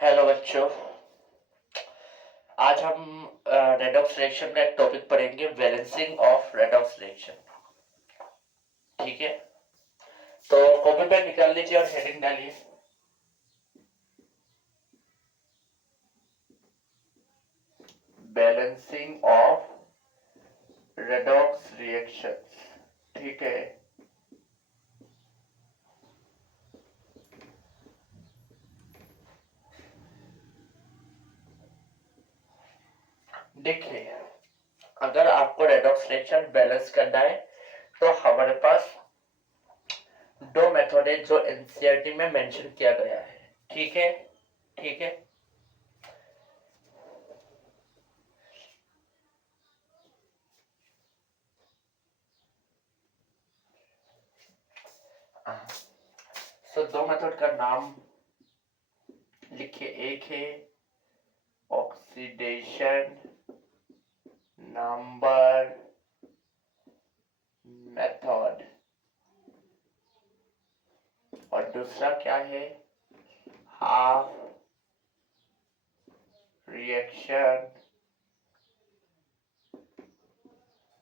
Hello बच्चों। आज हम रेडॉक्स रिएक्शन का एक टॉपिक पढ़ेंगे, बैलेंसिंग ऑफ रेडॉक्स रिएक्शन। ठीक है, तो कॉपी पेन निकाल लीजिए और हेडिंग डालिए। Balancing of redox reactions. ठीक है, देखिए, अगर आपको रेडॉक्स रिएक्शन बैलेंस करना है तो हमारे पास दो मेथड है जो एनसीईआरटी में मेंशन किया गया है। ठीक है, ठीक है। सो दो मेथड का नाम लिखिए। एक है ऑक्सीडेशन नंबर मेथड और दूसरा क्या है, हाफ रिएक्शन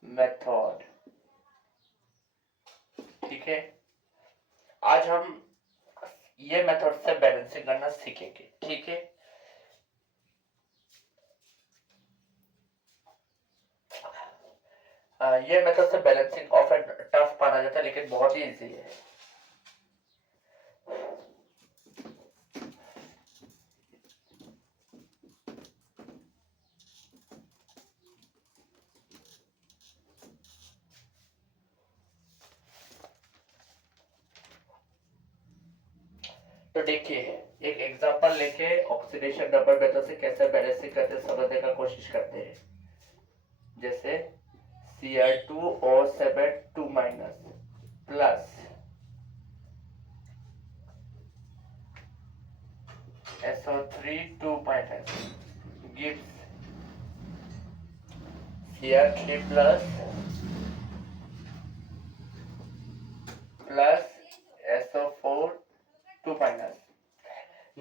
मेथड। ठीक है, आज हम ये मेथड से बैलेंसिंग करना सीखेंगे। ठीक है, ये मेथड से बैलेंसिंग ऑफन टफ माना जाता है लेकिन बहुत ही इजी है। तो देखिए, एक एग्जांपल लेके ऑक्सीडेशन नंबर मेथड से कैसे बैलेंसिंग करते हैं समझने का कोशिश करते हैं। जैसे Cr2O7 2 minus plus SO3 2 minus gives Cr3 plus SO4 2 minus.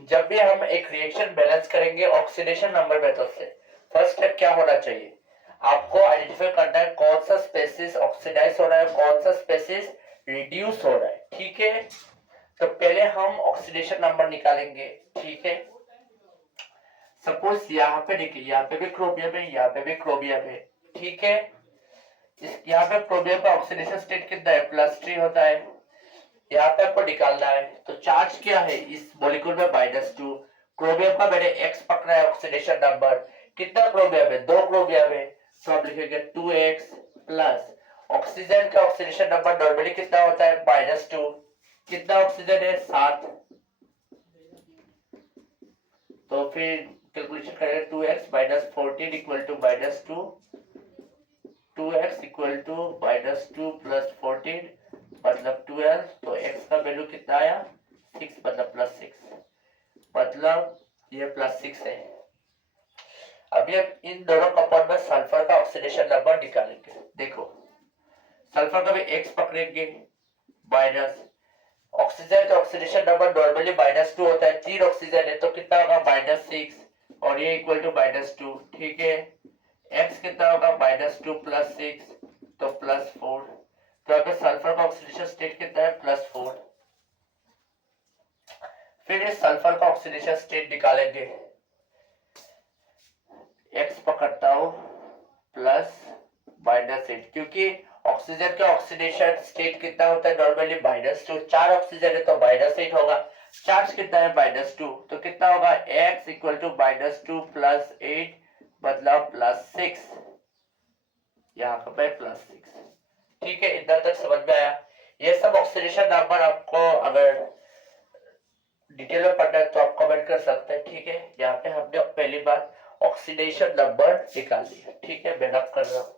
जब भी हम एक रिएक्शन बैलेंस करेंगे ऑक्सीडेशन नंबर मेथड से, फर्स्ट स्टेप क्या होना चाहिए, आपको आइडेंटिफाई करना है कौन सा स्पेसिस ऑक्सीडाइज हो रहा है, कौन सा स्पेसिस रिड्यूस हो रहा है। ठीक है, तो पहले हम ऑक्सीडेशन नंबर निकालेंगे। ठीक है, सपोज यहाँ पे देखिए, यहाँ पे भी क्रोमियम है, यहाँ पे भी क्रोमियम है। ठीक है, यहाँ पे क्रोमियम का ऑक्सीडेशन स्टेट कितना है, +3 होता है। यहाँ पे आपको निकालना है, तो चार्ज क्या है इस मॉलिक्यूल में, -2। क्रोमियम का मैंने x पकड़ा है ऑक्सीडेशन नंबर, कितना क्रोमियम है, 2 क्रोमियम है, तो आप लिखेंगे 2x प्लस ऑक्सीजन का ऑक्सीडेशन नंबर नॉर्मली कितना होता है, -2। कितना ऑक्सीजन है, 7। तो फिर कैलकुलेशन करेंगे, 2x minus 14 equal to -2, 2x equal to -2 plus 14 मतलब 12। तो x का वैल्यू कितना आया, 6 मतलब +6, मतलब ये +6 है। अभी हम इन दोनों कंपाउंड में सल्फर का ऑक्सीडेशन नंबर निकालेंगे। देखो, सल्फर का भी x पकड़ेंगे, माइनस ऑक्सीजन का ऑक्सीडेशन नंबर नॉर्मली -2 होता है, 3 ऑक्सीजन है तो कितना होगा, -6 और ये इक्वल टू -2। ठीक है, x कितना होगा, -2 प्लस 6 तो +4। तो अगर सल्फर का ऑक्सीडेशन स्टेट कितना है, +4। फिर इस सल्फर का ऑक्सीडेशन स्टेट निकालेंगे, x पकड़ता हूं प्लस -8, क्योंकि ऑक्सीजन का ऑक्सीडेशन स्टेट कितना होता है नॉर्मली, -2। 4 ऑक्सीजन है तो -8 होगा, चार्ज कितना है, -2, तो कितना होगा, x इक्वल टू -2 प्लस 8 मतलब +6, यहाँ पे +6। ठीक है, इतना तक समझ में आया। ये सब ऑक्सीडेशन नंबर आपको अगर डिटेल में पढ़ना है तो आप कमेंट कर सकते हैं। ठीक है, यहाँ पे हमने पहली बार ऑक्सीडेशन नंबर निकाल लिया। ठीक है, मैं रब कर रहा हूँ।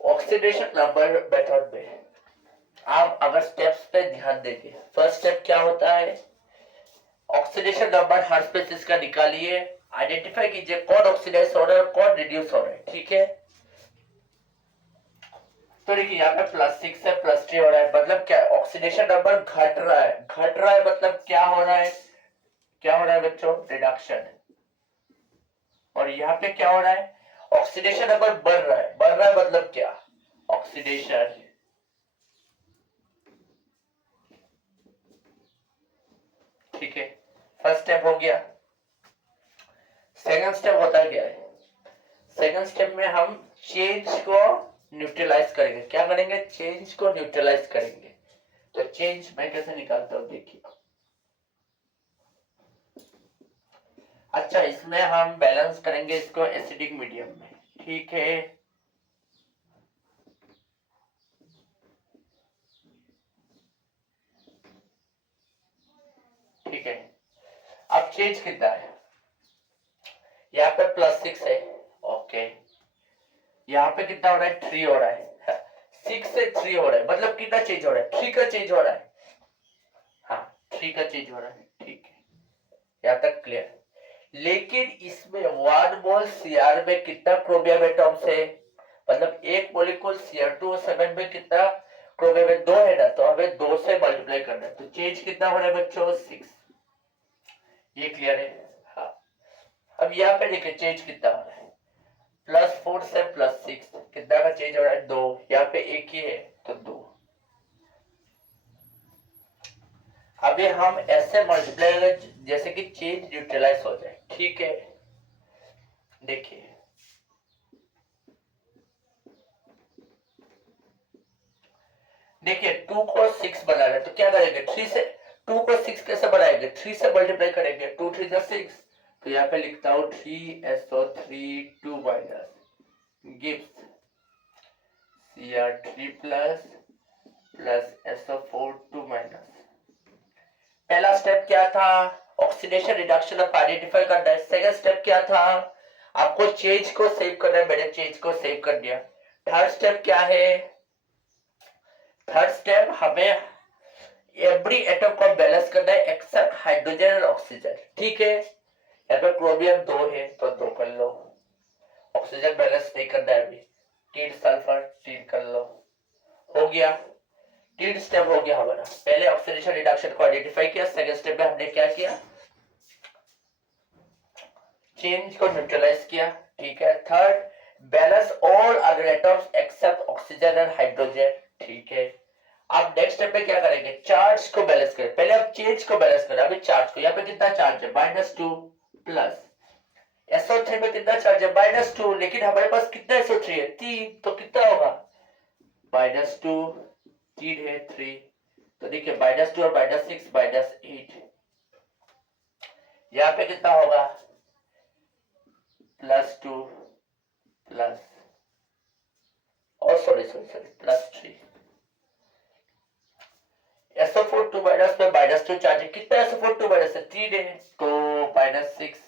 ऑक्सीडेशन नंबर मेथड में आप अगर स्टेप्स पे ध्यान देंगे, फर्स्ट स्टेप क्या होता है, ऑक्सीडेशन नंबर हर स्पेसिस का निकालिए, आइडेंटिफाई कीजिए कौन ऑक्सीडाइज हो रहा है और कौन रिड्यूस हो रहा है, ठीक है। तो देखिए यहाँ पे +6 से +3 हो रहा है, मतलब क्या है, ऑक्सीडेशन नंबर घट रहा है, घट रहा है मतलब क्या हो रहा है, क्या हो रहा है बच्चों, रिडक्शन। और यहाँ पे क्या हो रहा है, ऑक्सीडेशन नंबर बढ़ रहा है, बढ़ रहा है मतलब क्या, ऑक्सीडेशन। ठीक है, फर्स्ट स्टेप हो गया। सेकंड स्टेप होता क्या है, सेकंड स्टेप में हम चेंज को न्यूट्रलाइज करेंगे, क्या करेंगे, चेंज को न्यूट्रलाइज करेंगे। तो चेंज मैं कैसे निकालता हूं, देखिए। अच्छा, इसमें हम बैलेंस करेंगे इसको एसिडिक मीडियम में, ठीक है। ठीक है, अब चेंज कितना है, यहाँ पे +6 है, ओके। यहाँ पे कितना हो रहा है, 3 हो रहा है, 6 से 3 हो रहा है, मतलब कितना चेंज हो रहा है, 3 का चेंज हो रहा है, हाँ 3 का चेंज हो रहा है, ठीक है, यहाँ तक क्लियर। लेकिन इसमें 1 मोल Cr में कितना क्रोमियम एटॉम्स है, मतलब एक मॉलिक्यूल Cr2O7 में कितना क्रोमियम है, 2 है ना, तो हमें 2 से मल्टीप्लाई करना है, तो चेंज कितना हो रहा है बच्चों, 6। ये क्लियर है, हाँ। अब यहाँ पे देखिए चेंज कितना हो रहा है, +4 से +6 कितना का चेंज हो रहा है, 2, यहाँ पे एक ही है तो 2। अभी हम ऐसे मल्टीप्लाई जैसे कि चेंज न्यूट्रलाइज हो जाए, ठीक है। देखिए देखिए 2 को 6 बना रहे तो क्या करेंगे, 3 से 2 को 6 कैसे बनाएंगे, 3 से मल्टीप्लाई करेंगे, 2 3 जा 6, तो यहाँ पे लिखता हूँ 3SO3 2 minus gives Cr3 plus SO4 2 minus. पहला स्टेप क्या था, ऑक्सीडेशन रिडक्शन ऑफ आइडेंटिफाई करना है। सेकंड स्टेप क्या था, आपको चेंज को सेव करना है, मैंने चेंज को सेव कर दिया। थर्ड स्टेप क्या है, थर्ड स्टेप हमें एवरी एटम को बैलेंस करना है एक्सेप्ट हाइड्रोजन और ऑक्सीजन, ठीक है। यहाँ पे क्रोमियम 2 है तो 2 कर लो, ऑक्सीजन बैलेंस नहीं करना है अभी, 3 सल्फर 3 कर लो, हो गया। 3 स्टेप हो गया हमारा, पहले ऑक्सीडेशन रिडक्शन को आइडेंटिफाई किया, सेकंड स्टेप में हमने क्या किया, चेंज को न्यूट्रलाइज किया, ठीक है। Third, balance all other atoms except oxygen and hydrogen, ठीक है। अब नेक्स्ट स्टेप में क्या करेंगे, चार्ज को बैलेंस करें, पहले अब चेंज को बैलेंस करें, अभी चार्ज को, यहाँ पे कितना चार्ज है, -2 प्लस SO3 में कितना चार्ज है, -2, लेकिन हमारे पास कितना SO3 है, 3, तो कितना होगा, -2 3 है 3, तो देखिए -2 और -6 -8, यहाँ पे कितना होगा, +2 प्लस और +3, SO4 2 माइनस में -2 चार्ज है, कितना SO4 2 माइनस है, 3 है, तो -6,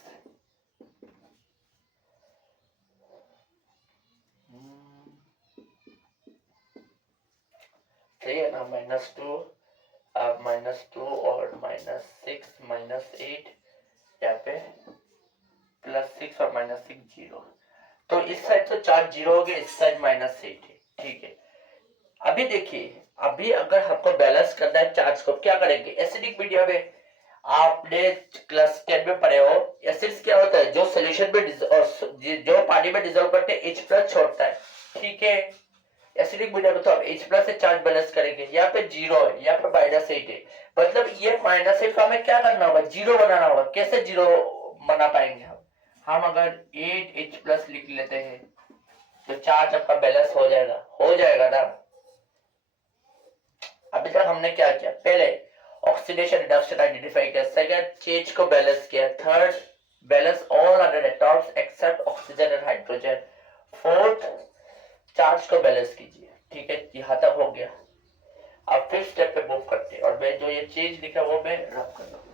सही है ना, -2, अब -2 और -6 -8, यहाँ पे +6 और -6 0, तो इस साइड तो चार्ज 0 हो गया, इस साइड -8 है, ठीक है। अभी देखिए, अभी अगर हमको बैलेंस करना है चार्ज को, क्या करेंगे, एसिडिक मीडियम में, आपने क्लास 10 में पढ़े हो, एसिड्स क्या होता है, जो सॉल्यूशन में जो पानी में डिसॉल्व करते हैं H+ छोड़ता है, ठीक है। एसिडिक मीडियम में तो हम H+ से चार्ज बैलेंस करेंगे, यहाँ पे 0 है, यहाँ पे -8 है, मतलब ये -8 का हमें क्या करना होगा, 0 बनाना होगा। कैसे 0 बना पाएंगे हम अगर 8H+ लिख लेते हैं तो चार्ज आपका बैलेंस हो जाएगा ना। अभी तक हमने क्या किया, पहले ऑक्सीडेशन रिडक्शन आइडेंटिफाई किया, सेकंड चेंज को बैलेंस किया, third balance all other atoms except oxygen and hydrogen, fourth charge को बैलेंस कीजिए, ठीक है। यहाँ तक हो गया, अब फिफ्थ स्टेप पे मूव करते हैं, और मैं जो ये चेंज लिखा वो मैं रब कर रहा हूँ।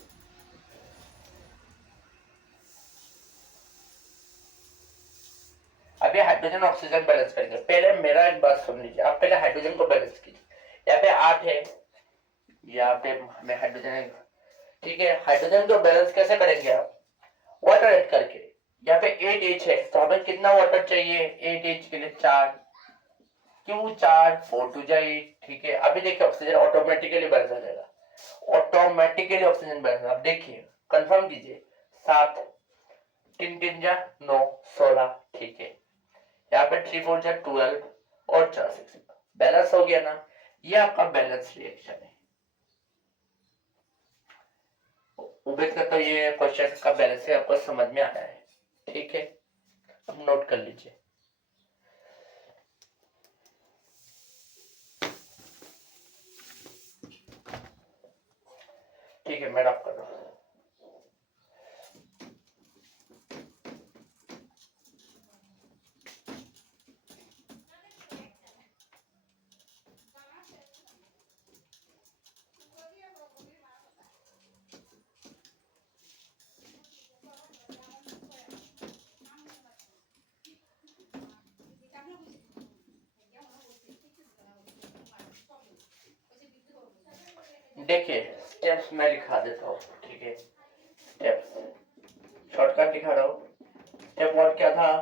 अभी हाइड्रोजन ऑक्सीजन बैलेंस करेंगे, पहले मेरा एक बात सुन लीजिए, आप पहले हाइड्रोजन को बैलेंस कीजिए, यहाँ पे 8 है, यहाँ पे हमें हाइड्रोजन है, ठीक है। हाइड्रोजन को बैलेंस कैसे करेंगे आप, वाटर ऐड करके, 8H है तो हमें कितना वाटर चाहिए 8H के लिए 4, क्यों 4, 4 2 जा 8, ठीक है। अभी देखिए ऑक्सीजन ऑटोमेटिकली बन जाएगा, ऑटोमेटिकली ऑक्सीजन बन जाएगा। अब देखिए कंफर्म कीजिए, 7 3 3 जा 9 16, ठीक है। यहाँ पे 3 4 जा 12 और 4 6, बैलेंस हो गया ना, ये आपका बैलेंस रिएक्शन है। उम्मीद करता हूँ ये क्वेश्चन का बैलेंस है आपको समझ में आया है, ठीक है। अब नोट कर लीजिए। ठीक है, मैं रब कर रहा हूँ। देखिए स्टेप्स मैं लिखा देता हूँ, ठीक है। स्टेप्स शॉर्टकट लिखा रहा हूँ। स्टेप 1 क्या था,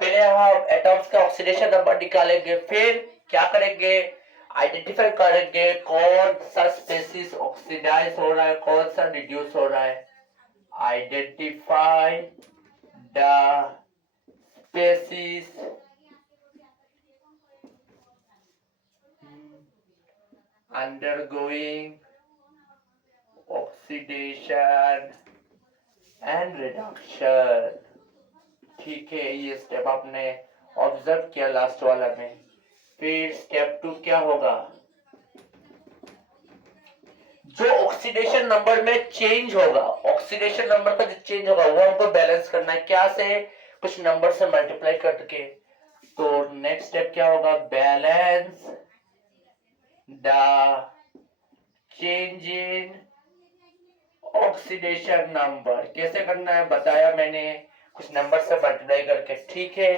पहले हम एटम्स का ऑक्सीडेशन नंबर निकालेंगे, फिर क्या करेंगे, आइडेंटिफाई करेंगे कौन सा स्पेसीज ऑक्सीडाइज हो रहा है, कौन सा रिड्यूस हो रहा है। Identify the species undergoing oxidation and reduction, ठीक है। ये स्टेप आपने ऑब्जर्व किया लास्ट वाला में। फिर स्टेप 2 क्या होगा, जो ऑक्सीडेशन नंबर में चेंज होगा, ऑक्सीडेशन नंबर का जो चेंज होगा वो हमको बैलेंस करना है, क्या से, कुछ नंबर से मल्टीप्लाई करके। तो नेक्स्ट स्टेप क्या होगा, balance the change in oxidation number. कैसे करना है बताया मैंने, कुछ नंबर से मल्टीप्लाई करके, ठीक है।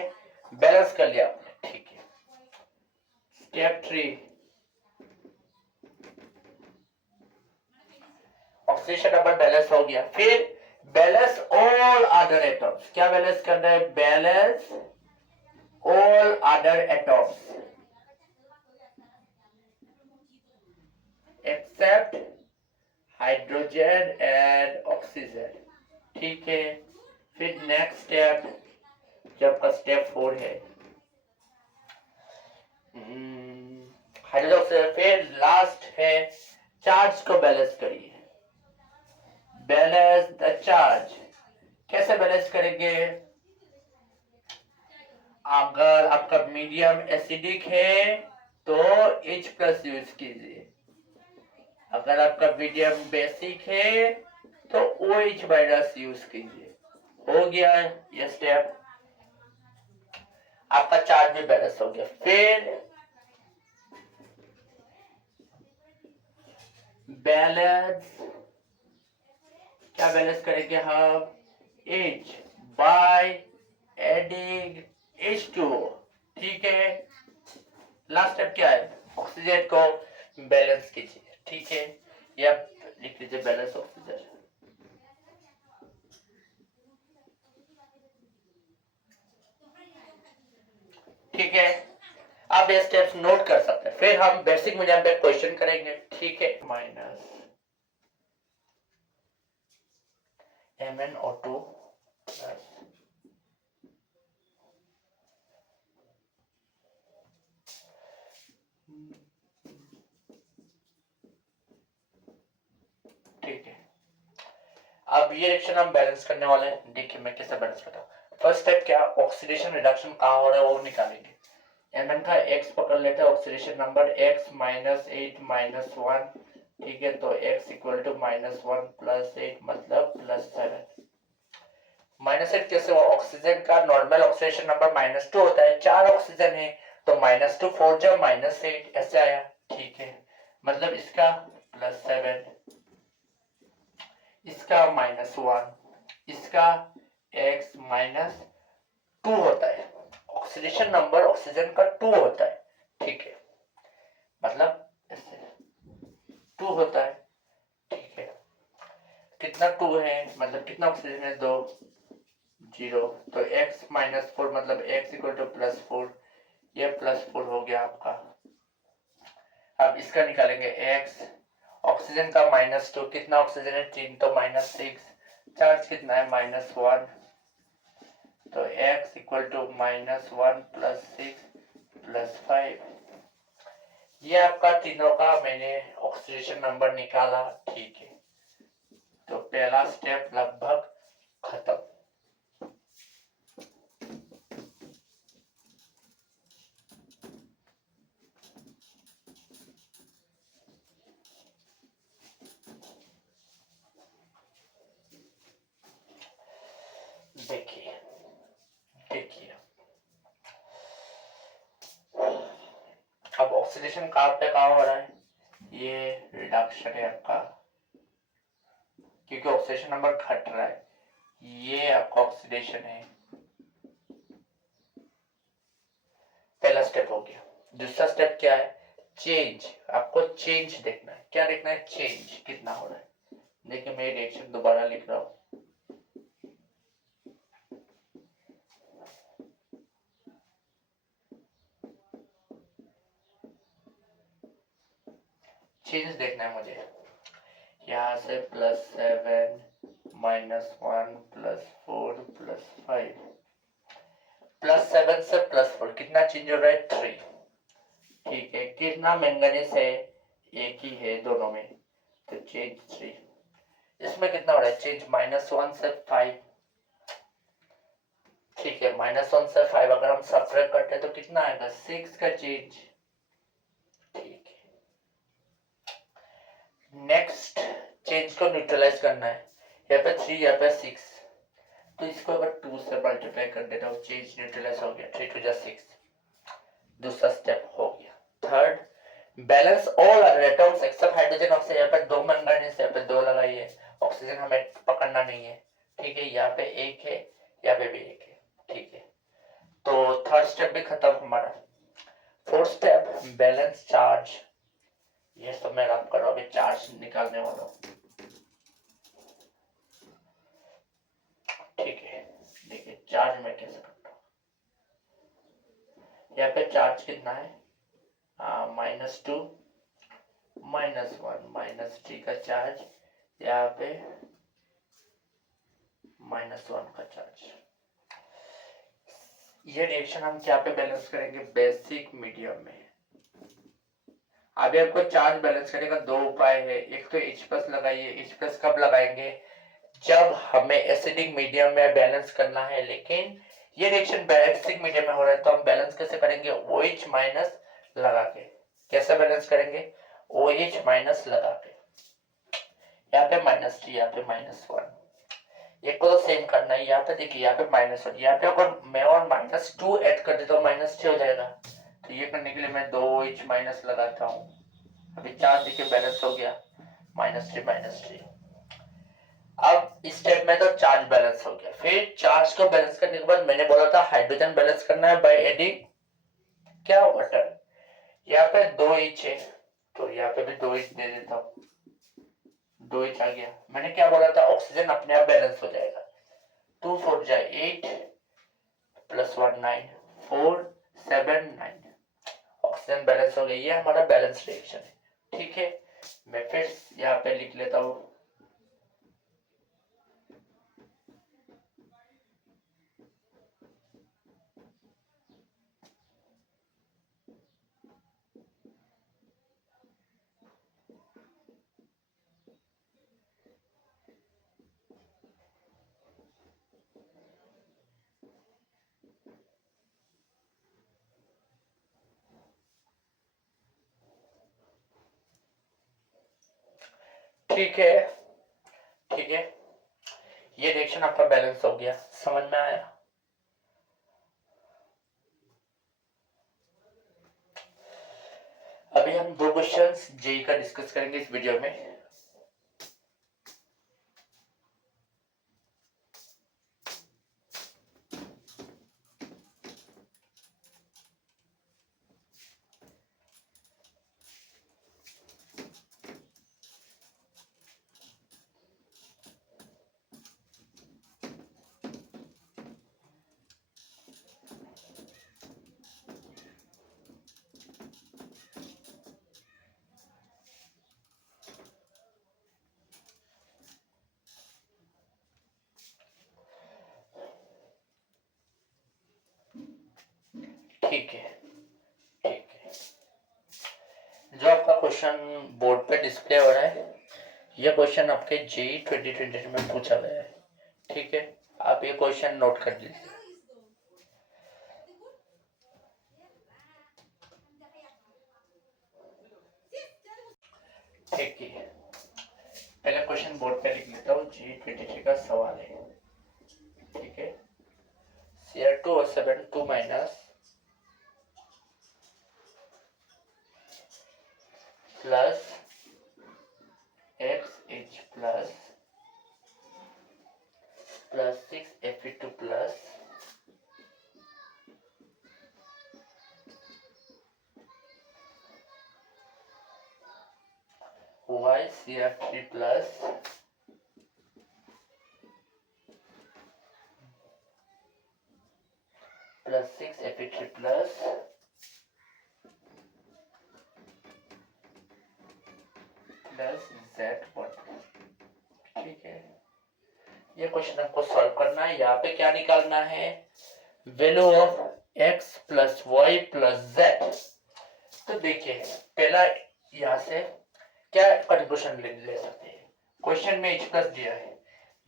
बैलेंस कर लिया आपने, ठीक है। स्टेप 3 ऑक्सीडेशन नंबर बैलेंस हो गया, फिर बैलेंस ऑल अदर एटम्स। क्या बैलेंस करना है, balance all other atoms except hydrogen and oxygen, ठीक है। फिर नेक्स्ट स्टेप, जब का स्टेप 4 है, हाइड्रोजन ऑक्सीजन। फिर लास्ट है चार्ज को बैलेंस करिए, बैलेंस द चार्ज। कैसे बैलेंस करेंगे, अगर आपका मीडियम एसिडिक है तो H+ यूज कीजिए, अगर आपका मीडियम बेसिक है तो OH- यूज कीजिए। हो गया ये स्टेप, आपका चार्ज भी बैलेंस हो गया। फिर बैलेंस, क्या बैलेंस करेंगे हम, H बाय एडिंग H2O, ठीक है। लास्ट स्टेप क्या है, ऑक्सीजन को बैलेंस कीजिए, ठीक है। या लिख लीजिए बैलेंस ऑक्सीजन, ठीक है। आप ये स्टेप्स नोट कर सकते हैं, फिर हम बेसिक में पे क्वेश्चन करेंगे, ठीक है। माइनस MnO2 प्लस ठीक है। अब ये रिएक्शन हम बैलेंस करने वाले हैं, देखिए मैं कैसे बैलेंस करता हूँ। फर्स्ट स्टेप क्या, ऑक्सीडेशन रिडक्शन कहाँ हो रहा है वो निकालेंगे। Mn का x पकड़ लेते हैं, ऑक्सीडेशन नंबर x -8 -1, ठीक है। तो x इक्वल टू -1 + 8 मतलब +7। -8 कैसे हुआ, ऑक्सीजन का नॉर्मल ऑक्सीडेशन नंबर -2 होता है, 4 ऑक्सीजन है तो -2 4 जा -8 ऐसे आया, ठीक है। मतलब इसका +7, इसका -1, इसका x -2 होता है। ऑक्सीडेशन नंबर ऑक्सीजन का 2 होता है, ठीक है। मतलब ऐसे 2 होता है, ठीक है। कितना 2 है, मतलब कितना ऑक्सीजन है, 2 0, तो x -4 मतलब x इक्वल टू +4, ये +4 हो गया आपका। अब इसका निकालेंगे x, ऑक्सीजन का -2, कितना ऑक्सीजन है 3, तो -6, चार्ज कितना है -1, तो x इक्वल टू -1 + 6 + 5। ये आपका तीनों का मैंने ऑक्सीडेशन नंबर निकाला, ठीक है। तो पहला स्टेप लगभग खत्म। देखिए देखिए अब ऑक्सीडेशन कहाँ पे कहाँ हो रहा है, ये रिडक्शन है आपका, क्योंकि ऑक्सीडेशन नंबर घट रहा है, ये आपका ऑक्सीडेशन है। पहला स्टेप हो गया। दूसरा स्टेप क्या है, चेंज। आपको चेंज देखना है, क्या देखना है, चेंज कितना हो रहा है। देखिए मैं रिएक्शन दोबारा लिख रहा हूँ। चेंज देखना है मुझे, यहाँ से +7 -1 +4 +5, +7 से +4 कितना चेंज हो रहा है 3, ठीक है। कितना मैंगनीज है, एक ही है दोनों में, तो चेंज 3। इसमें कितना हो रहा है चेंज -1 से 5, ठीक है। -1 से 5 अगर हम सब्ट्रैक्ट करते हैं तो कितना आएगा 6 का चेंज, ठीक है। नेक्स्ट चेंज को न्यूट्रलाइज करना है, यहाँ पे 3 यहाँ पे 6, तो इसको अगर 2 से मल्टीप्लाई कर देता हूँ, चेंज न्यूट्रलाइज हो गया, 3 2 6, दूसरा स्टेप हो गया। Third, balance all atoms except hydrogen oxygen, यहाँ पे 2 मैंगनीज, यहाँ पे 2 लगाइए, ऑक्सीजन हमें पकड़ना नहीं है, ठीक है। यहाँ पे 1 है, यहाँ पे भी 1 है, ठीक है। तो थर्ड स्टेप भी खत्म हमारा। फोर्थ स्टेप बैलेंस चार्ज, ये सब मैं रब करो, अभी चार्ज निकालने वाला हूँ, ठीक है। देखिए चार्ज में कैसे करता हूँ, यहाँ पे चार्ज कितना है -2 -1 -3 का चार्ज, यहाँ पे -1 का चार्ज। ये रिएक्शन हम क्या पे बैलेंस करेंगे, बेसिक मीडियम में। अभी आपको चार्ज बैलेंस करने का दो उपाय है, एक तो H+ लगाइए। H+ कब लगाएंगे, जब हमें एसिडिक मीडियम में बैलेंस करना है, लेकिन ये रिएक्शन बेसिक मीडियम में हो रहा है, तो हम बैलेंस कैसे करेंगे, OH- लगा के। कैसे बैलेंस करेंगे, OH- लगा के, यहाँ पे -3 यहाँ पे -1, एक को तो सेम करना है। यहाँ पे देखिए, यहाँ पे -1, यहाँ पे अगर मैं और -2 ऐड कर देता हूँ -3 हो जाएगा, तो ये करने के लिए मैं 2H- लगाता हूँ। अभी चार्ज देखिए बैलेंस हो गया, -3 -3। अब इस स्टेप में तो चार्ज बैलेंस हो गया। फिर चार्ज को बैलेंस करने के बाद मैंने बोला था हाइड्रोजन बैलेंस करना है बाय एडिंग क्या, वाटर। यहाँ पे 2H है, तो यहाँ पे भी 2H दे देता हूँ, 2H आ गया। मैंने क्या बोला था, ऑक्सीजन अपने आप बैलेंस हो जाएगा, 2 4 जाए 8 +1 9 4 7 9, ऑक्सीजन बैलेंस हो गई। ये हमारा बैलेंस रिएक्शन है, ठीक है। मैं फिर यहाँ पे लिख लेता हूँ, ठीक है, ठीक है। ये रिएक्शन आपका बैलेंस हो गया, समझ में आया। अभी हम दो क्वेश्चंस जेई का डिस्कस करेंगे इस वीडियो में। ठीक है, ठीक है। जो आपका क्वेश्चन बोर्ड पे डिस्प्ले हो रहा है, ये क्वेश्चन आपके जेई 2020 में पूछा गया है, ठीक है। आप ये क्वेश्चन नोट कर लीजिए। ठीक है, पहले क्वेश्चन बोर्ड पे लिख लेता हूँ। जेई 2023 का सवाल है, ठीक है। Cr2O7 2 minus plus XH plus 6 Fe2 plus YCr3 plus plus 6 Fe3 plus Z1, ठीक है। ये क्वेश्चन आपको सॉल्व करना है। यहाँ पे क्या निकालना है, value of x plus y plus z. तो देखिए पहला यहाँ से क्या कंक्लूजन ले सकते हैं। क्वेश्चन में h प्लस दिया है,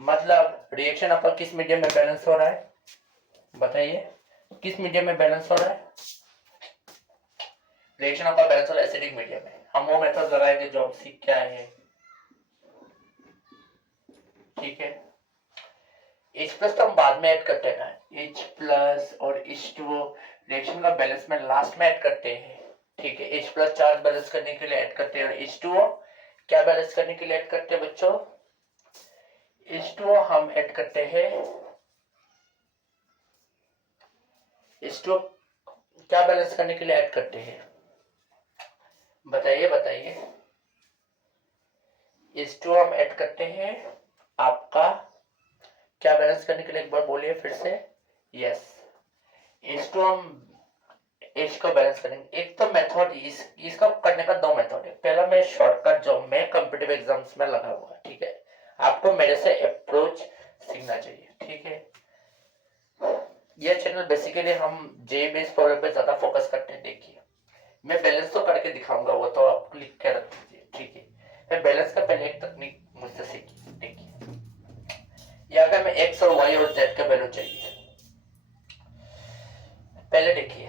मतलब रिएक्शन आपका किस मीडियम में बैलेंस हो रहा है, बताइए किस मीडियम में बैलेंस हो रहा है। रिएक्शन आपका बैलेंस हो रहा है एसिडिक मीडियम में। हम वो मेथड लगाएंगे जो हम सीख के आए हैं, ठीक है। H प्लस तो हम बाद में ऐड करते हैं ना, H प्लस और H2O रिएक्शन का बैलेंस में लास्ट में ऐड करते हैं, ठीक है। H प्लस चार्ज बैलेंस करने के लिए ऐड करते हैं और H2O क्या बैलेंस करने के लिए ऐड करते हैं बच्चों, H2O हम ऐड करते हैं, H2O क्या बैलेंस करने के लिए ऐड करते हैं, बताइए बताइए। H2O हम ऐड करते हैं आपका क्या बैलेंस करने के लिए, एक बार बोलिए फिर से। यस, H2O हम H को बैलेंस करेंगे। एक तो मेथड इसका करने का दो मेथड है। पहला मैं शॉर्टकट जो मैं कॉम्पिटिटिव एग्जाम्स में लगा हुआ, ठीक है। आपको मेरे से अप्रोच सीखना चाहिए, ठीक है। ये चैनल बेसिकली हम जे बेस्ड प्रॉब्लम पे ज्यादा फोकस करते हैं। देखिए मैं बैलेंस तो करके दिखाऊंगा, वो तो आप लिख के रख दीजिए, ठीक है। मैं बैलेंस का पहले एक तकनीक मुझसे सीखिए। देखिए यहाँ पे हमें एक्स और वाई और जेड का वैल्यू चाहिए। पहले देखिए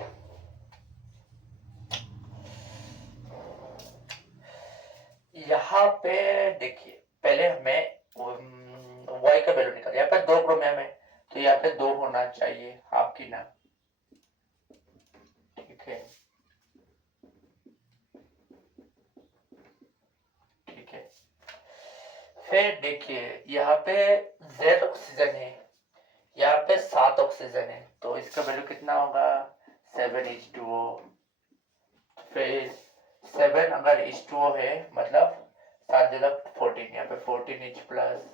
यहाँ पे, देखिए पहले हमें वाई का वैल्यू निकाल। यहाँ पे दो क्रोम है हमें, तो यहाँ पे दो होना चाहिए आपकी ना, ठीक है, ठीक है। फिर देखिए यहाँ पे जेड ऑक्सीजन है, यहाँ पे 7 ऑक्सीजन है, तो इसका वैल्यू कितना होगा 7H2O। फिर 7 अगर H2O है मतलब 7 + 14, यहाँ पे 14H प्लस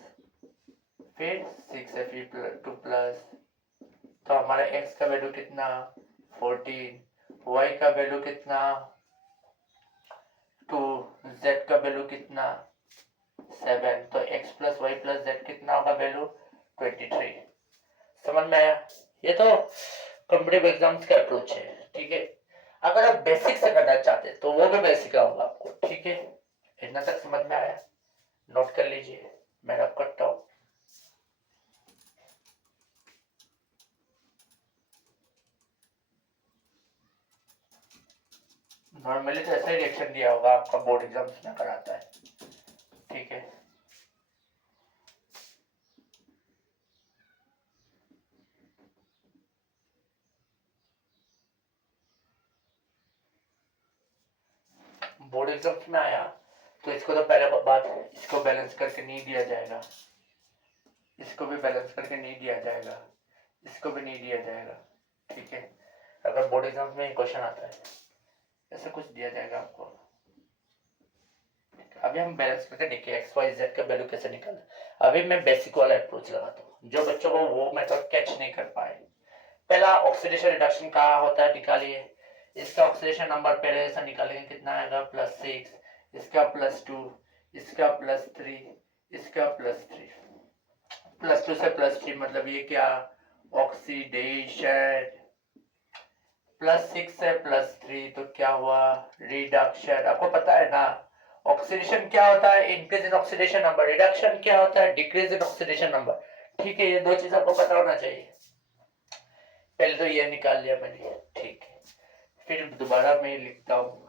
फिर 6Fe2 प्लस, तो हमारा x का वैल्यू कितना 14, y का वैल्यू कितना 2, z का वैल्यू कितना 7, तो x plus y plus z कितना होगा वैल्यू 23। समझ में आया। ये तो कॉम्पिटिटिव एग्जाम्स का अप्रोच है, ठीक है। अगर आप बेसिक से करना चाहते हैं तो वो भी बेसिक होगा आपको, ठीक है। इतना तक समझ में आया, नोट कर लीजिए, मैं रब करता हूँ। नॉर्मली तो ऐसा ही रिएक्शन दिया होगा आपका बोर्ड एग्जाम्स में कराता है, ठीक है। बोर्ड एग्जाम्स में आया तो इसको तो पहले बात, इसको बैलेंस करके नहीं दिया जाएगा, इसको भी बैलेंस करके नहीं दिया जाएगा, इसको भी नहीं दिया जाएगा, ठीक है। अगर बोर्ड एग्जाम्स में क्वेश्चन आता है ऐसा कुछ दिया जाएगा आपको। अभी हम बैलेंस करके देखिए एक्स वाई जेड का वैल्यू कैसे निकालना। अभी मैं बेसिक वाला अप्रोच लगाता हूँ, जो बच्चों को वो मेथड कैच नहीं कर पाए। पहला ऑक्सीडेशन रिडक्शन कहाँ होता है निकालिए। इसका ऑक्सीडेशन नंबर पहले ऐसा निकालेंगे, कितना आएगा +6, इसका +2, इसका +3, इसका +3, +2 से +3 मतलब ये क्या ऑक्सीडेशन, +6 है +3, तो क्या हुआ रिडक्शन। आपको पता है ना ऑक्सीडेशन क्या होता है, increase in oxidation number, reduction क्या होता है डिक्रीज इन ऑक्सीडेशन नंबर। ठीक है, ये दो चीज आपको पता होना चाहिए। पहले तो ये निकाल लिया मैंने, ठीक है, फिर दोबारा मैं लिखता हूँ।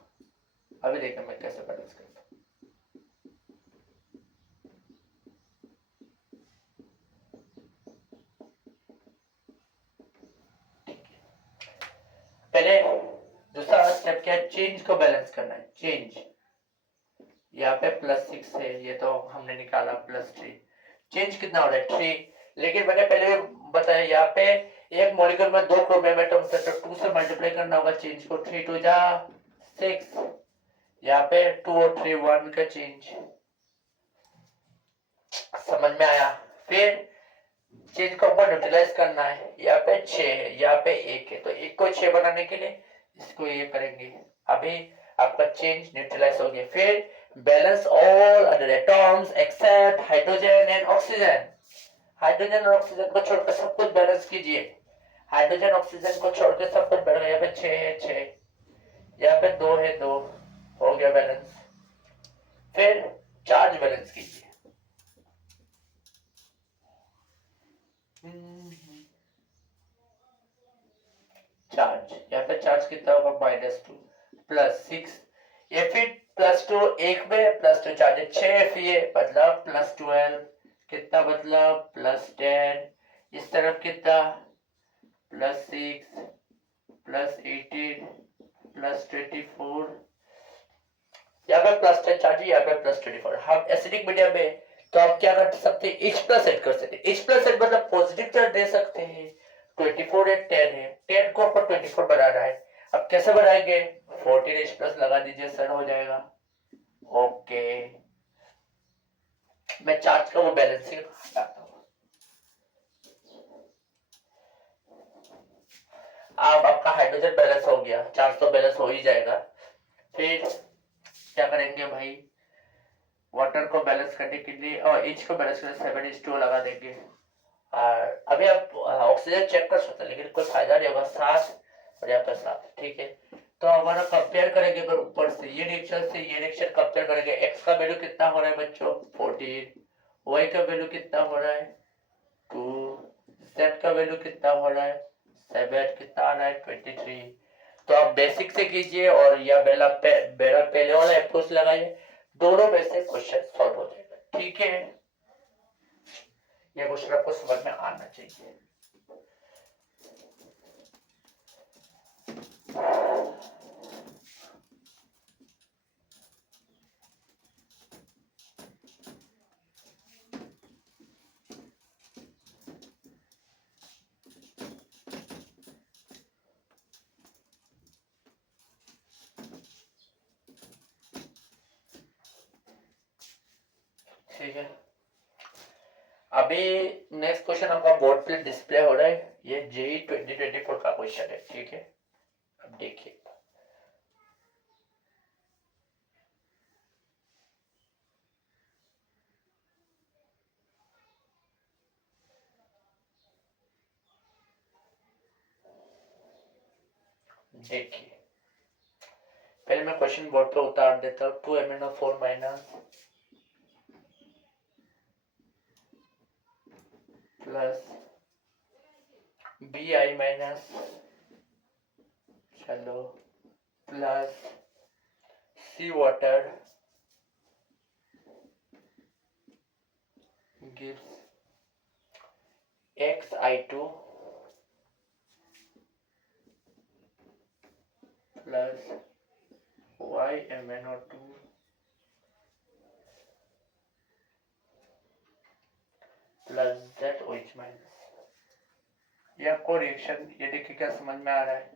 अभी देखा मैं कैसे बैलेंस करता हूँ। पहले दूसरा स्टेप क्या है, चेंज को बैलेंस करना है। चेंज यहाँ पे +6 है, ये तो हमने निकाला +3, चेंज कितना हो रहा है 3। लेकिन मैंने पहले बताया यहाँ पे एक मॉलिक्यूल में 2 क्रोमियम एटम्स है, तो 2 से मल्टीप्लाई करना होगा चेंज को, 3 2 जा 6, यहाँ पे 2 और 3 1 का चेंज। समझ में आया। फिर चेंज को ऊपर न्यूट्रलाइज करना है, यहाँ पे 6 है, यहाँ पे 1 है, तो 1 को 6 बनाने के लिए इसको ये करेंगे। अभी आपका चेंज न्यूट्रलाइज हो गया। फिर balance all other atoms except hydrogen and oxygen. Hydrogen और ऑक्सीजन को छोड़कर सब कुछ बैलेंस कीजिए। हाइड्रोजन ऑक्सीजन को छोड़कर सब कुछ बैलेंस, यहाँ पे 6 है 6, यहाँ पे 2 है 2, हो गया बैलेंस। फिर चार्ज बैलेंस कीजिए। चार्ज यहाँ पे चार्ज कितना होगा -2 +6, ये फिर +2 एक में +2 चार्ज है 6 फिर ये मतलब +12 कितना मतलब +10, इस तरफ कितना +6 +18 +24, यहाँ पे +10 चार्ज है, यहाँ पे +24। हम एसिडिक मीडियम में तो आप क्या कर सकते हैं, H+ ऐड कर सकते हैं। H+ ऐड मतलब पॉजिटिव चार्ज दे सकते हैं। 24 है 10 है, 10 को ऊपर 24 बनाना है। अब कैसे बनाएंगे, 14 H+ लगा दीजिए, सर हो जाएगा। ओके, मैं चार्ज का वो बैलेंसिंग हटाता हूँ। अब आपका हाइड्रोजन बैलेंस हो गया, चार्ज तो बैलेंस हो ही जाएगा। फिर क्या करेंगे भाई, वाटर को बैलेंस करने के लिए और H को बैलेंस करने 7:2 लगा देंगे। और अभी आप ऑक्सीजन चेक कर सकते हैं, लेकिन कोई फायदा नहीं होगा, 7 और यहाँ पर 7, ठीक है। तो हमारा कंपेयर करेंगे, अगर ऊपर से ये रिएक्शन से ये रिएक्शन कंपेयर करेंगे, x का वैल्यू कितना हो रहा है बच्चों 14, y का वैल्यू कितना हो रहा है 2, z का वैल्यू कितना हो रहा है 7, कितना आ रहा है 23। तो आप बेसिक से कीजिए और या बेला पहले वाला अप्रोच लगाइए, दोनों में से क्वेश्चन सॉल्व हो जाएगा। ठीक है, ये क्वेश्चन आपको समझ में आना चाहिए। ठीक है, अभी नेक्स्ट क्वेश्चन आपका बोर्ड पे डिस्प्ले हो रहा है, ये जेई 2024 का क्वेश्चन है। ठीक है, अब देखिए, देखिए पहले मैं क्वेश्चन बोर्ड पे उतार देता हूँ। 2MnO4 minus plus Bi minus, चलो, plus C water gives Xi2 plus YMnO2 plus ZOH minus. ये आपको रिएक्शन, ये देखिए क्या समझ में आ रहा है,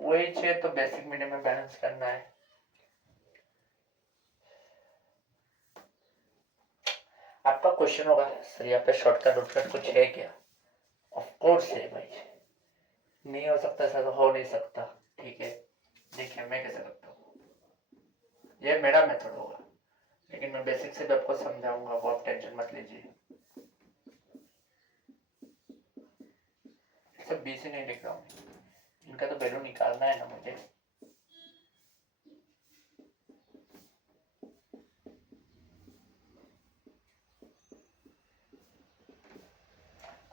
OH है तो बेसिक मीडियम में बैलेंस करना है। आपका क्वेश्चन होगा सर यहाँ पे शॉर्टकट वॉर्टकट कुछ है क्या? ऑफ कोर्स है भाई, नहीं हो सकता ऐसा तो हो नहीं सकता। ठीक है, देखिए मैं कैसे करता हूँ, ये मेरा मेथड होगा, लेकिन मैं बेसिक से भी आपको समझाऊंगा, वो आप टेंशन मत लीजिए। सब बी से नहीं लिख रहा हूँ, इनका तो वैल्यू निकालना है ना मुझे।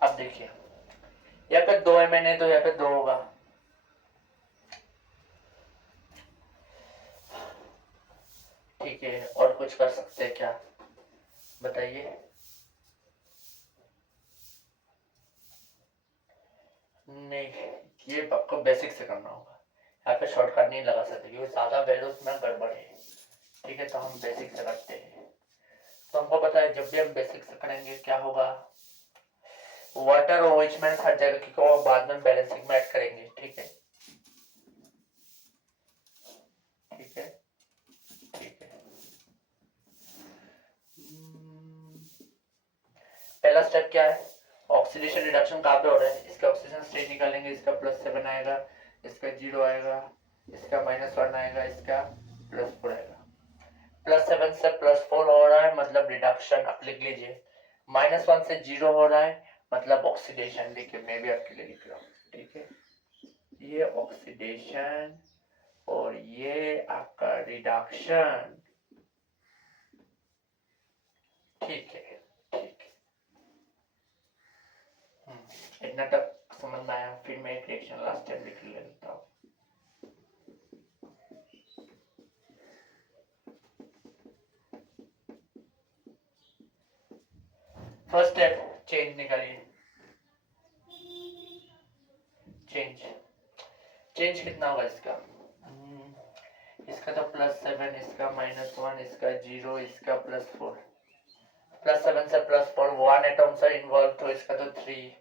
अब देखिए यहाँ पे 2 mn है तो यहाँ पे 2 होगा। ठीक है, और कुछ कर सकते हैं क्या बताइए? नहीं, ये आपको बेसिक से करना होगा, यहाँ पे शॉर्टकट नहीं लगा सकते क्योंकि ज्यादा वैल्यूज में गड़बड़ है। ठीक है, तो हम बेसिक से करते हैं। तो हमको पता है जब भी हम बेसिक से करेंगे क्या होगा, वाटर और ओएच में हट जाएगा क्योंकि वो बाद में बैलेंसिंग में ऐड करेंगे। ठीक है, ठीक है, ठीक है। पहला स्टेप क्या है, ऑक्सीडेशन रिडक्शन कहाँ पे हो रहा है, इसका ऑक्सीजन स्टेट निकालेंगे, इसका +7 आएगा, इसका 0 आएगा, इसका -1 आएगा, इसका +4 आएगा। +7 से +4 हो रहा है मतलब रिडक्शन, आप लिख लीजिए। -1 से 0 हो रहा है मतलब ऑक्सीडेशन। देखिए मैं भी आपके लिए लिख रहा हूँ। ठीक है, ये ऑक्सीडेशन और ये आपका रिडक्शन। ठीक है, ठीक है। इतना तक समझ में आया। फिर मैं एक रिएक्शन लास्ट टाइम लिख लेता हूँ। फर्स्ट स्टेप, चेंज निकालिए। चेंज कितना होगा इसका? इसका तो +7, इसका -1, इसका 0, इसका +4। +7 से +4 1 एटम से इन्वॉल्व, तो इसका तो 3,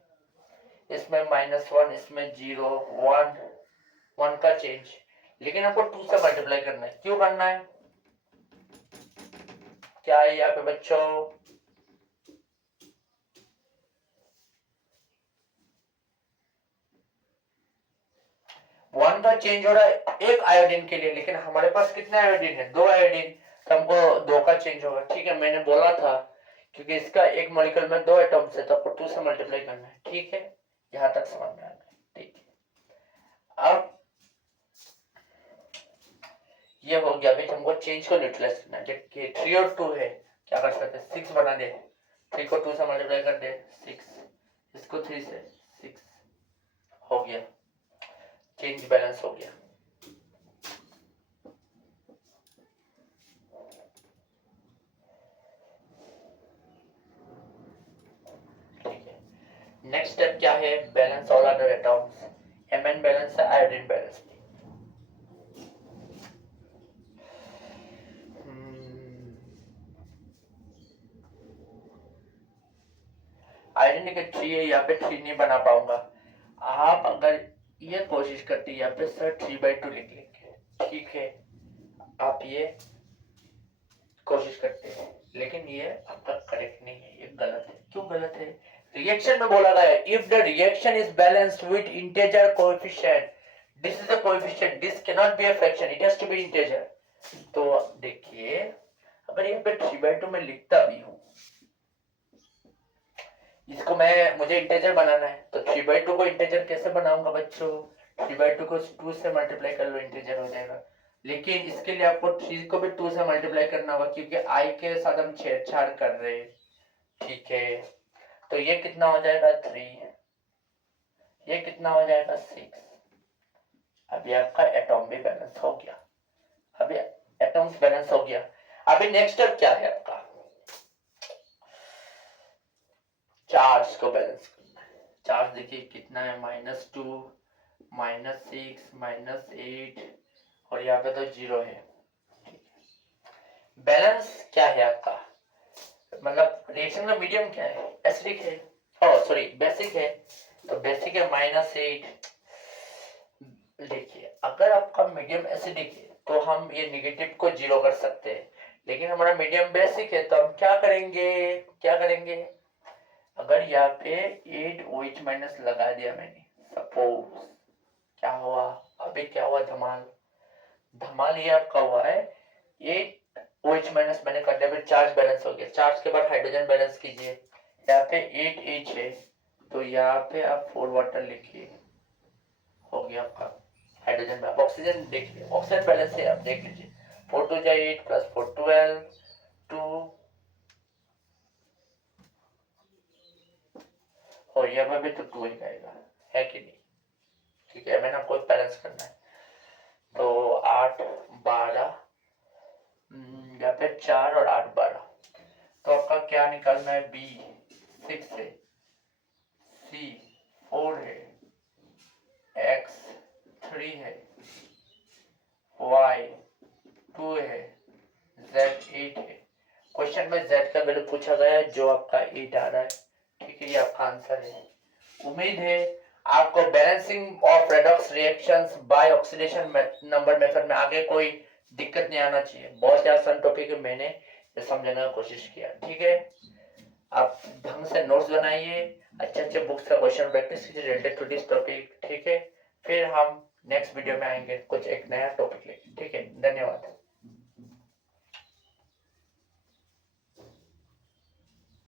इसमें -1, इसमें 0, 1 का चेंज। लेकिन आपको 2 से मल्टीप्लाई करना है। क्यों करना है? क्या है यहाँ पे बच्चों? 1 का चेंज हो रहा है एक आयोडीन के लिए, लेकिन हमारे पास कितने आयोडीन है? 2 आयोडीन, तो हमको 2 का चेंज होगा। ठीक है, मैंने बोला था क्योंकि इसका एक मॉलिक्यूल में 2 एटम्स है तो आपको 2 से मल्टीप्लाई करना है। ठीक है, यहाँ तक समझ में आ गया। ठीक है, अब ये हो गया। अभी हमको चेंज को न्यूट्रलाइज करना है। देखिए 3 और 2 है, क्या कर सकते हैं? 6 बना दे। 3 को 2 से मल्टीप्लाई कर दे, 6, इसको 3 से 6 हो गया, चेंज बैलेंस हो गया। नेक्स्ट स्टेप क्या है? Balance all other atoms. Mn balance है, आयोडीन बैलेंस नहीं। आयोडीन के 3 है, यहाँ पे 3 नहीं बना पाऊंगा। आप अगर ये कोशिश करते यहाँ पे सर 3/2 लिख लेंगे। ठीक है, आप ये कोशिश करते हैं, लेकिन ये आपका करेक्ट नहीं है, ये गलत है। क्यों गलत है? रिएक्शन में बोला गया है if the reaction is balanced with integer coefficient, this is a coefficient, this can not be a fraction, it has to be integer. तो देखिए अगर यहाँ पे 3/2 में लिखता भी हूँ, इसको मुझे इंटीजर बनाना है, तो 3/2 को इंटीजर कैसे बनाऊंगा बच्चों? 3/2 को 2 से मल्टीप्लाई कर लो, इंटीजर हो जाएगा। लेकिन इसके लिए आपको 3 को भी 2 से मल्टीप्लाई करना होगा क्योंकि आई के साथ हम छेड़छाड़ कर रहे हैं। ठीक है, तो ये कितना हो जाएगा? 3, ये कितना हो जाएगा? 6। अभी आपका एटॉम भी बैलेंस हो गया। अभी एटॉम्स बैलेंस हो गया। अभी नेक्स्ट स्टेप क्या है आपका? चार्ज को बैलेंस करना है। चार्ज देखिए कितना है? -2, -6, -8 और यहाँ पे तो 0 है। बैलेंस क्या है आपका? मतलब रिएक्शन का मीडियम क्या है? एसिडिक है, ओ सॉरी बेसिक है, तो बेसिक है -8। देखिए अगर आपका मीडियम एसिडिक है तो हम ये नेगेटिव को 0 कर सकते हैं, लेकिन हमारा मीडियम बेसिक है तो हम क्या करेंगे? अगर यहाँ पे 8OH- लगा दिया मैंने, सपोज, क्या हुआ? अभी क्या हुआ? धमाल धमाल ये आपका हुआ है। 8OH- मैंने कर दिया, फिर चार्ज बैलेंस हो गया। चार्ज के बाद हाइड्रोजन बैलेंस कीजिए। यहाँ पे 8H है तो यहाँ पे आप 4 वाटर लिखिए, हो गया आपका हाइड्रोजन में। ऑक्सीजन देख लीजिए, ऑक्सीजन बैलेंस से आप देख लीजिए 4 2 जा 8 प्लस 4 12 2 और यहाँ में भी तो 2 ही आएगा, है कि नहीं? ठीक है, मैंने आपको बैलेंस करना है। तो 8 12 यहाँ पे 4 और 8 12, तो आपका क्या निकालना है? बी 6 है, सी 4 है, एक्स 3 है, वाई 2 है, जेड 8 है। क्वेश्चन में जेड का वैल्यू पूछा गया है जो आपका 8 आ रहा है। ठीक है, ये आपका आंसर है। उम्मीद है आपको balancing of redox reactions by oxidation number method में आगे कोई दिक्कत नहीं आना चाहिए। बहुत ही आसान टॉपिक है, मैंने ये समझने का कोशिश किया। ठीक है, आप ढंग से नोट्स बनाइए, अच्छे अच्छे बुक्स का क्वेश्चन प्रैक्टिस कीजिए रिलेटेड टू दिस टॉपिक। ठीक है, फिर हम नेक्स्ट वीडियो में आएंगे कुछ एक नया टॉपिक लेके। ठीक है, धन्यवाद।